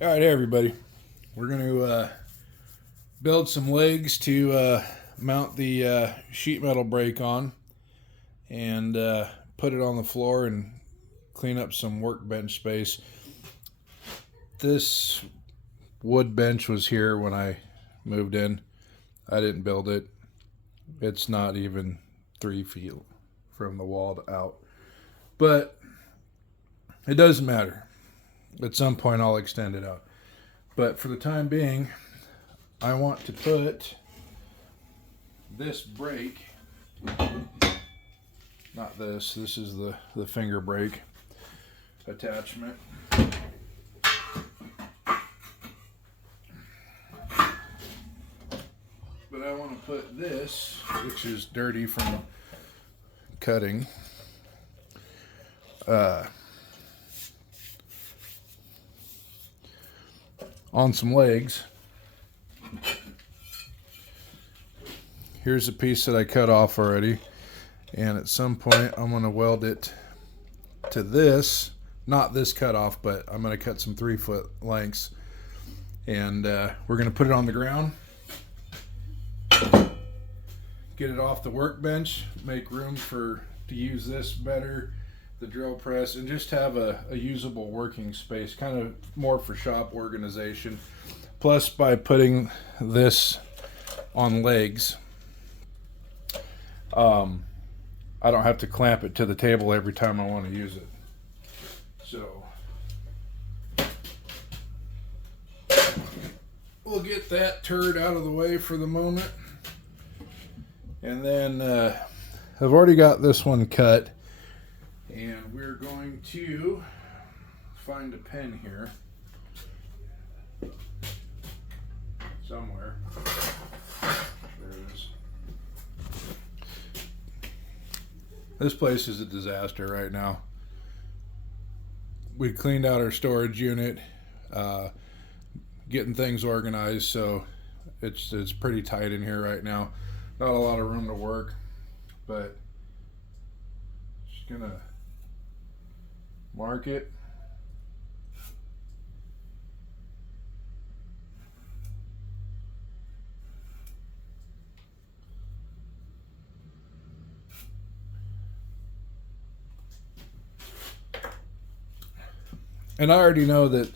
All right, hey everybody. We're going to build some legs to mount the sheet metal brake on and put it on the floor and clean up some workbench space. This wood bench was here when I moved in. I didn't build it. It's not even 3 feet from the wall to out. But it doesn't matter. At some point, I'll extend it out. But for the time being, I want to put this brake, not this, this is the finger brake attachment. But I want to put this, which is dirty from cutting, on some legs. Here's a piece that I cut off already, and at some point I'm going to weld it to this, not this cut off, but I'm going to cut some 3-foot lengths, and we're going to put it on the ground, get it off the workbench, make room to use this better, the drill press, and just have a usable working space, kind of more for shop organization. Plus, by putting this on legs, I don't have to clamp it to the table every time I want to use it. So we'll get that turd out of the way for the moment. And then I've already got this one cut, and we're going to find a pen here somewhere. There it is. This place is a disaster right now. We cleaned out our storage unit, getting things organized, so it's pretty tight in here right now. Not a lot of room to work, but just gonna mark it. And I already know that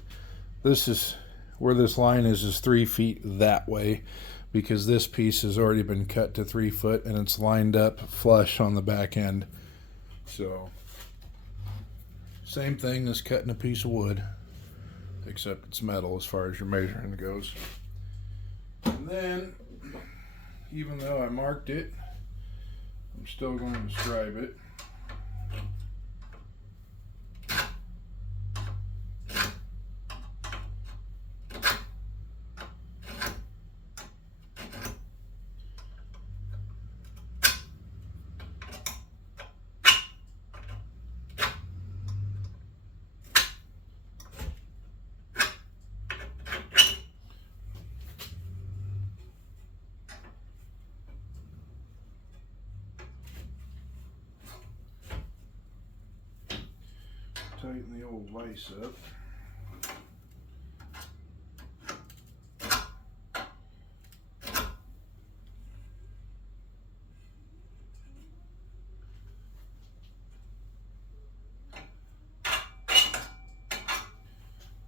this is where this line is 3 feet that way, because this piece has already been cut to 3 foot and it's lined up flush on the back end. So same thing as cutting a piece of wood, except it's metal as far as your measuring goes. And then, even though I marked it, I'm still going to scribe it. Tighten the old vise up.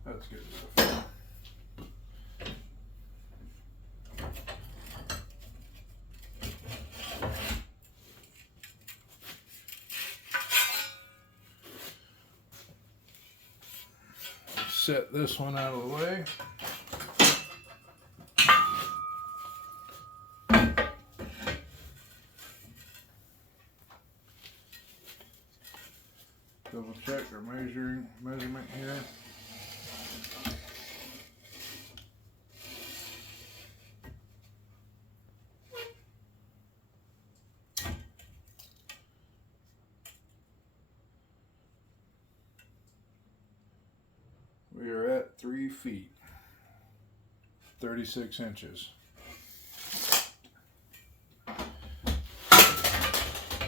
That's good enough. Set this one out of the way. Double check our measurement here. We are at 3 feet, 36 inches.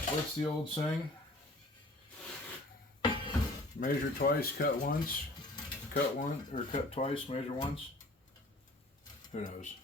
What's the old saying? Measure twice, cut once. cut one or cut twice, measure once. Who knows?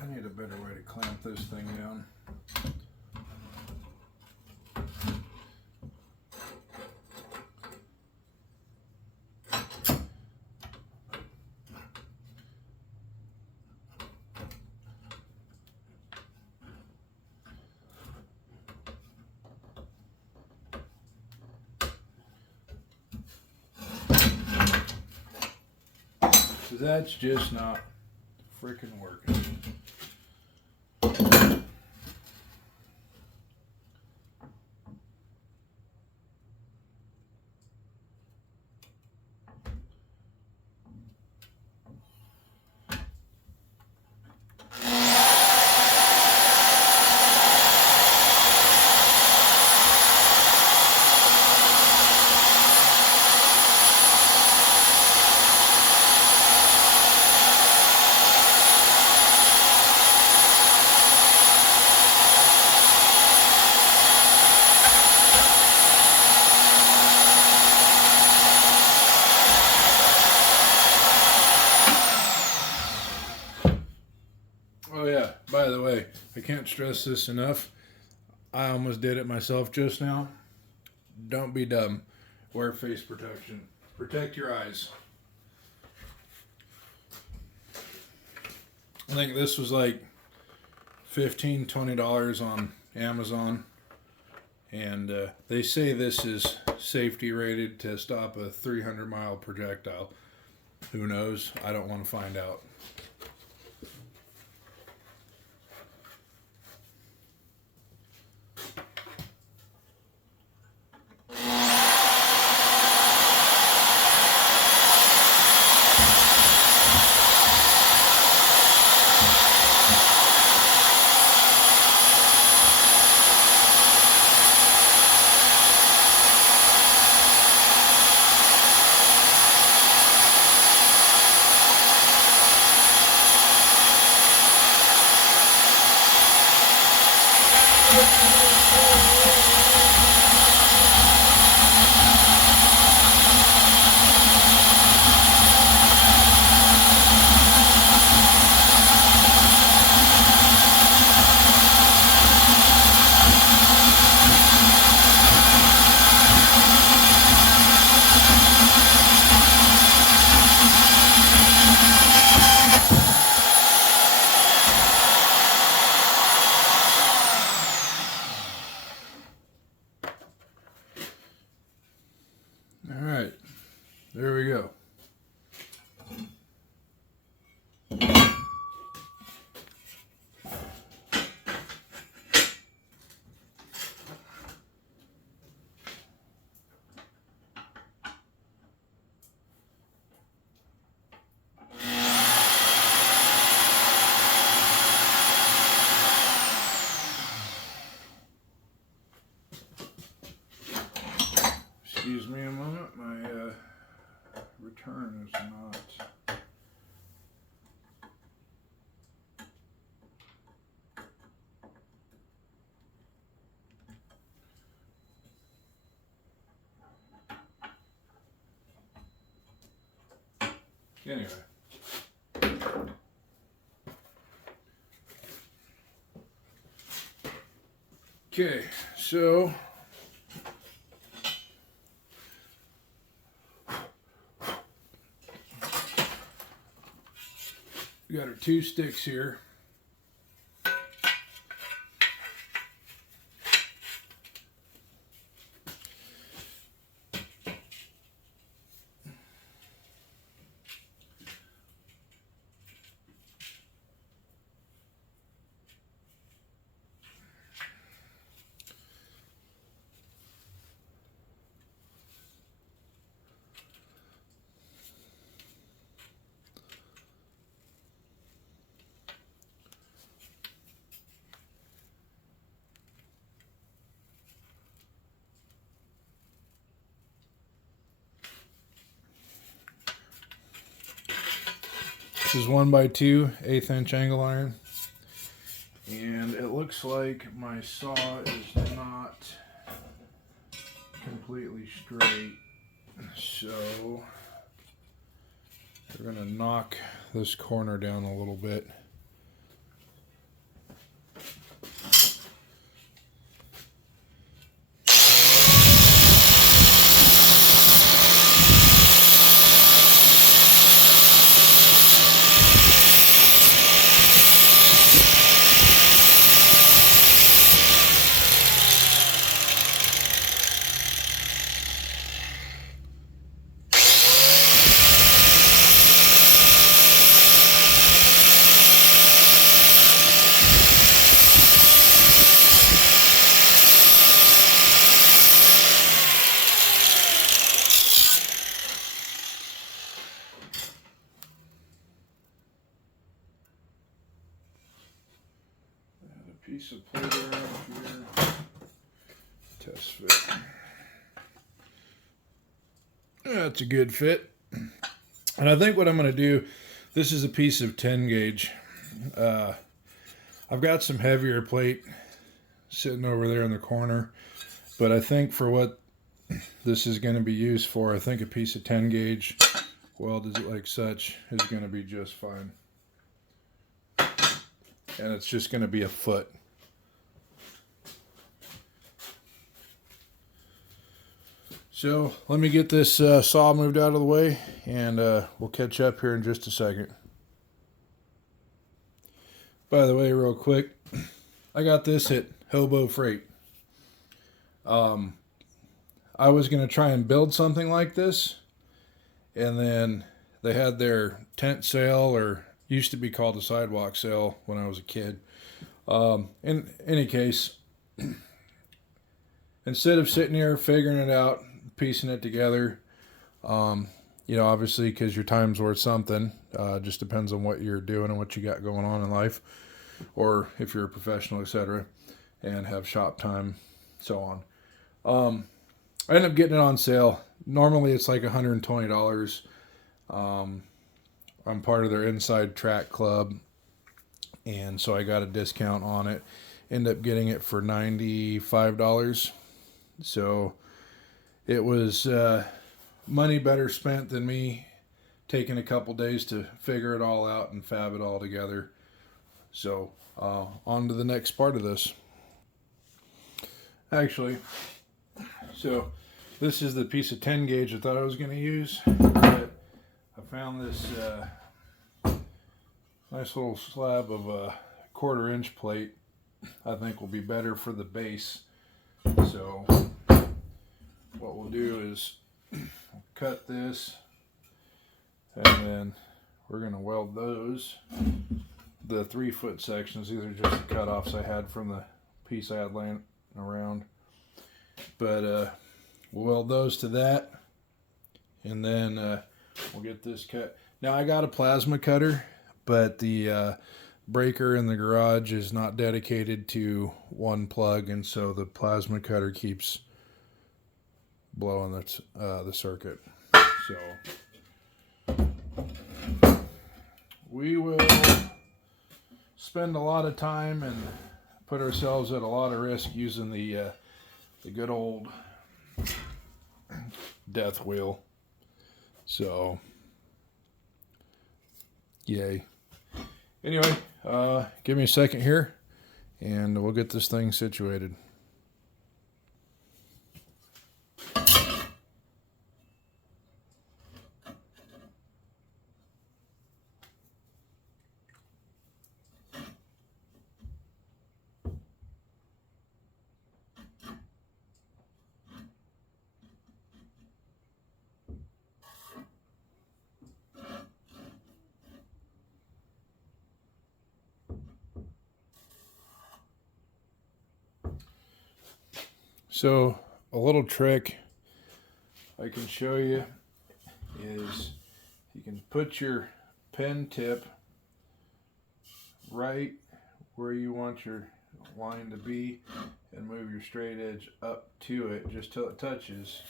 I need a better way to clamp this thing down. So that's just not freaking working. Oh yeah, by the way, I can't stress this enough. I almost did it myself just now. Don't be dumb. Wear face protection. Protect your eyes. I think this was like $15-20 on Amazon. And they say this is safety rated to stop a 300-mile projectile. Who knows? I don't want to find out. All right, there we go. Excuse me a moment, my return is not. Anyway. Okay, so we got our two sticks here. This is 1x2 1/8 inch angle iron. And it looks like my saw is not completely straight. So we're going to knock this corner down a little bit. Piece of plate around here. Test fit. That's a good fit. And I think what I'm going to do, this is a piece of 10 gauge. I've got some heavier plate sitting over there in the corner, but I think for what this is going to be used for, I think a piece of 10 gauge welded like such is going to be just fine. And it's just going to be a foot. So let me get this saw moved out of the way, and we'll catch up here in just a second. By the way, real quick, I got this at Hobo Freight. I was going to try and build something like this, and then they had their tent sale, or used to be called a sidewalk sale when I was a kid. In any case, instead of sitting here figuring it out, piecing it together, you know, obviously because your time's worth something, just depends on what you're doing and what you got going on in life, or if you're a professional, etc., and have shop time, so on. I ended up getting it on sale. Normally it's like $120. I'm part of their Inside Track Club, and so I got a discount on it. Ended up getting it for $95. So it was money better spent than me taking a couple days to figure it all out and fab it all together. So on to the next part of this. Actually, so this is the piece of 10 gauge I thought I was going to use, but I found this nice little slab of a 1/4 inch plate. I think will be better for the base. So what we'll do is cut this, and then we're going to weld those. The 3-foot sections, these are just the cutoffs I had from the piece I had laying around. But we'll weld those to that, and then we'll get this cut. Now I got a plasma cutter, but the breaker in the garage is not dedicated to one plug, and so the plasma cutter keeps blowing the circuit. So we will spend a lot of time and put ourselves at a lot of risk using the good old death wheel. So yay. Anyway, give me a second here and we'll get this thing situated. So a little trick I can show you is you can put your pen tip right where you want your line to be and move your straight edge up to it just till it touches.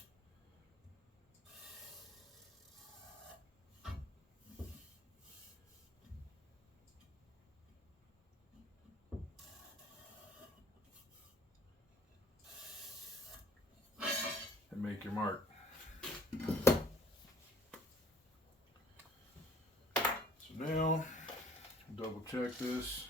your mark. So now, double check this.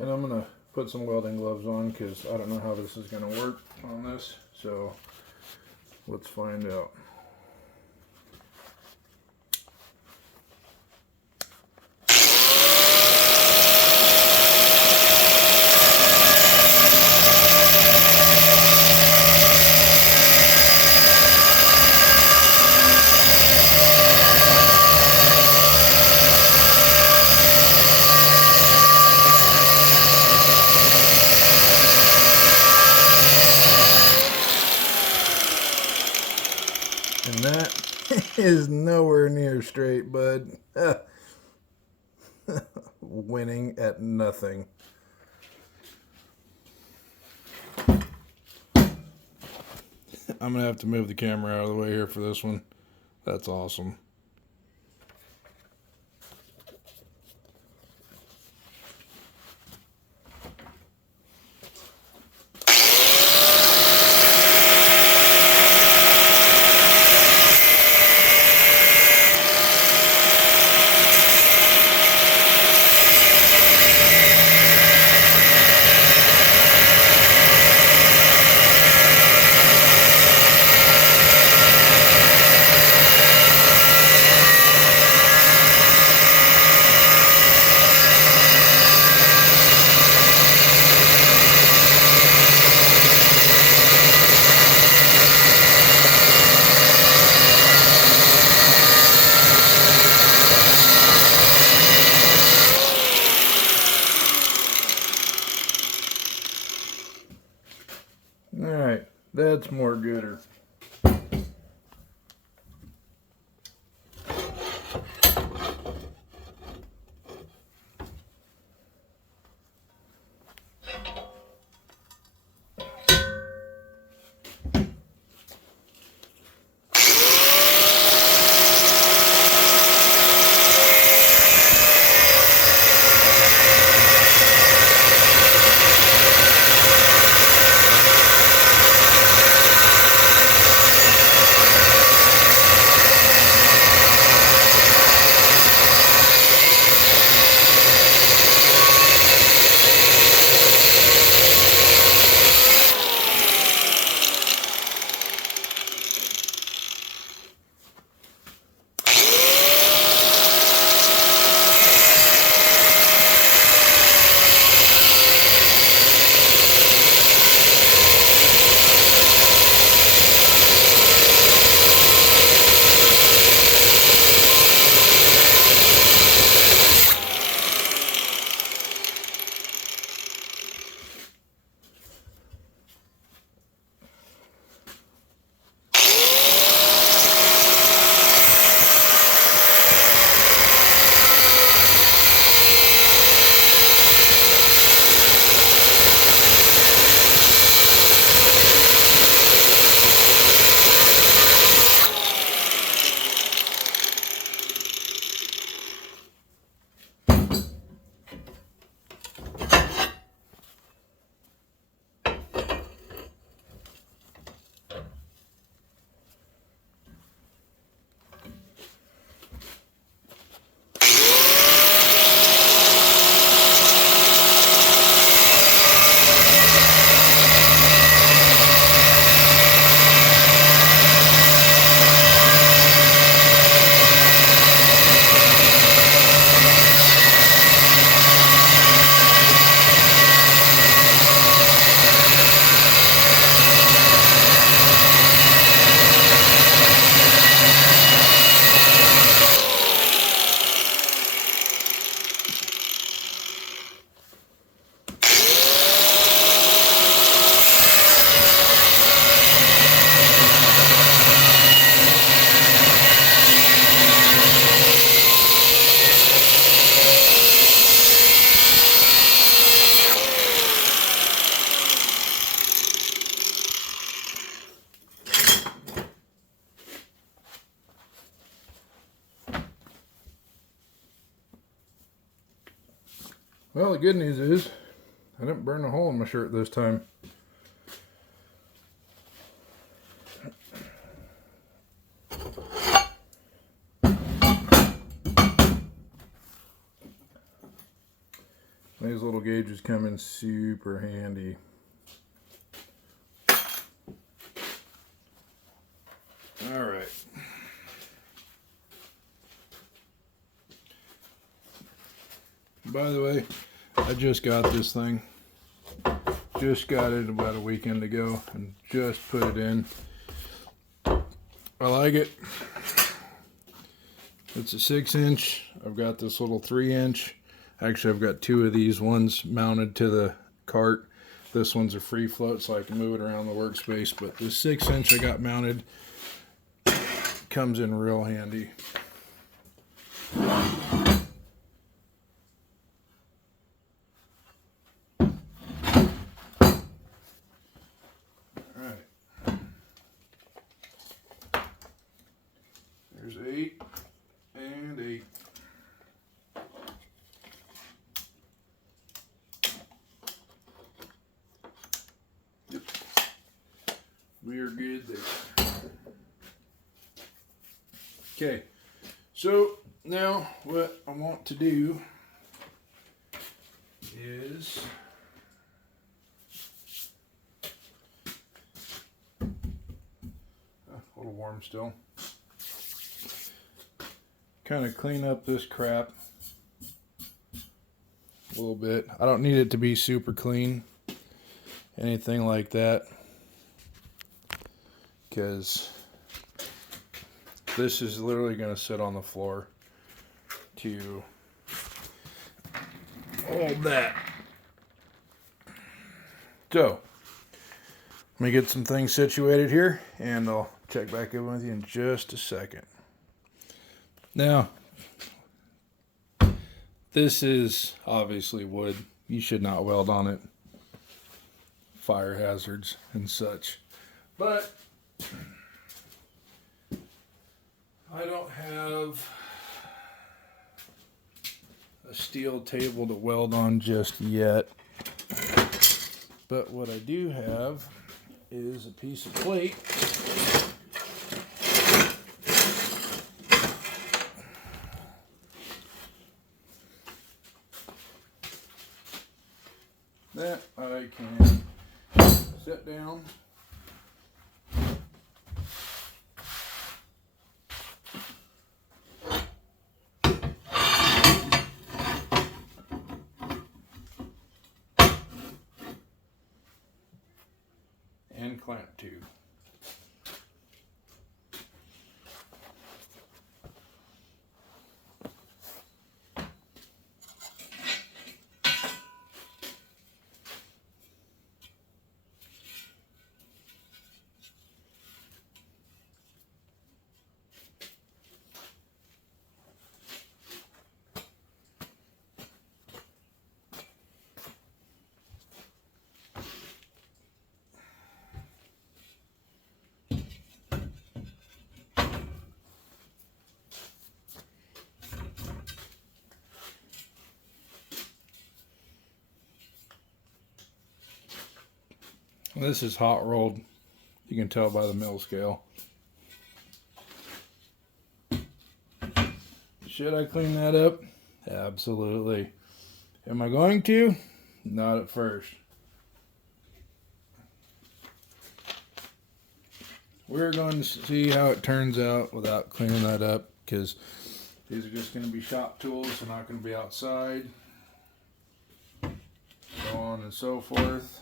And I'm going to put some welding gloves on because I don't know how this is going to work on this. So let's find out. And that is nowhere near straight, bud. Winning at nothing. I'm going to have to move the camera out of the way here for this one. That's awesome. That's more gooder. Well, the good news is I didn't burn a hole in my shirt this time. These little gauges come in super handy. All right. By the way, I just got this thing. Just got it about a weekend ago and just put it in. I like it. It's a 6-inch. I've got this little 3-inch. Actually, I've got two of these ones mounted to the cart. This one's a free float, so I can move it around the workspace. But this 6-inch I got mounted comes in real handy. There's 8 and 8. Yep. We are good there. Okay, so now what I want to do is a little warm still. Kind of clean up this crap a little bit. I don't need it to be super clean, anything like that, because this is literally going to sit on the floor to hold that. So Let me get some things situated here, and I'll check back in with you in just a second. Now, this is obviously wood. You should not weld on it. Fire hazards and such. But I don't have a steel table to weld on just yet. But what I do have is a piece of plate that I can set down and clamp to. This is hot rolled. You can tell by the mill scale. Should I clean that up? Absolutely. Am I going to? Not at first. We're going to see how it turns out without cleaning that up, because these are just going to be shop tools. They're not going to be outside. So on and so forth.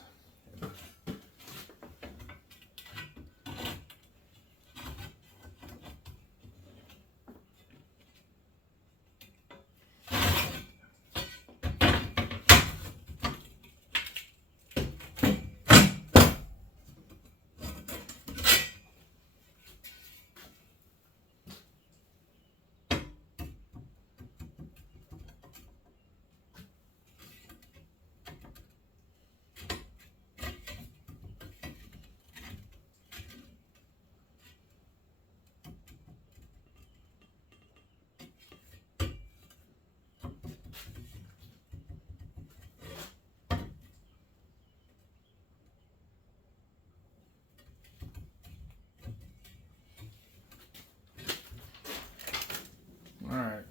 Alright,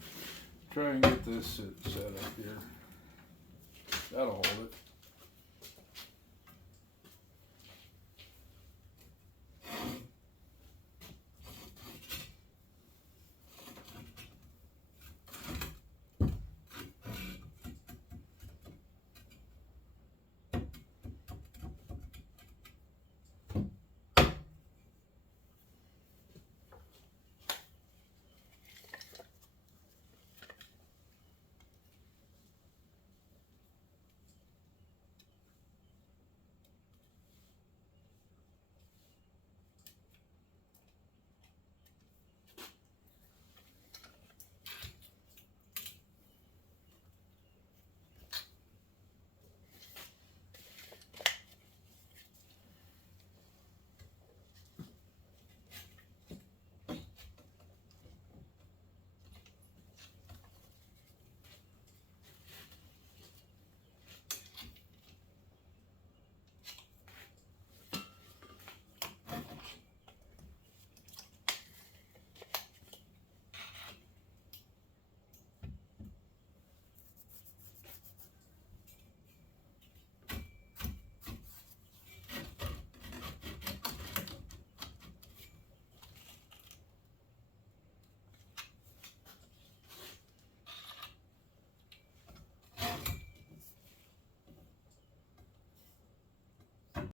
try and get this set up here. That'll hold it.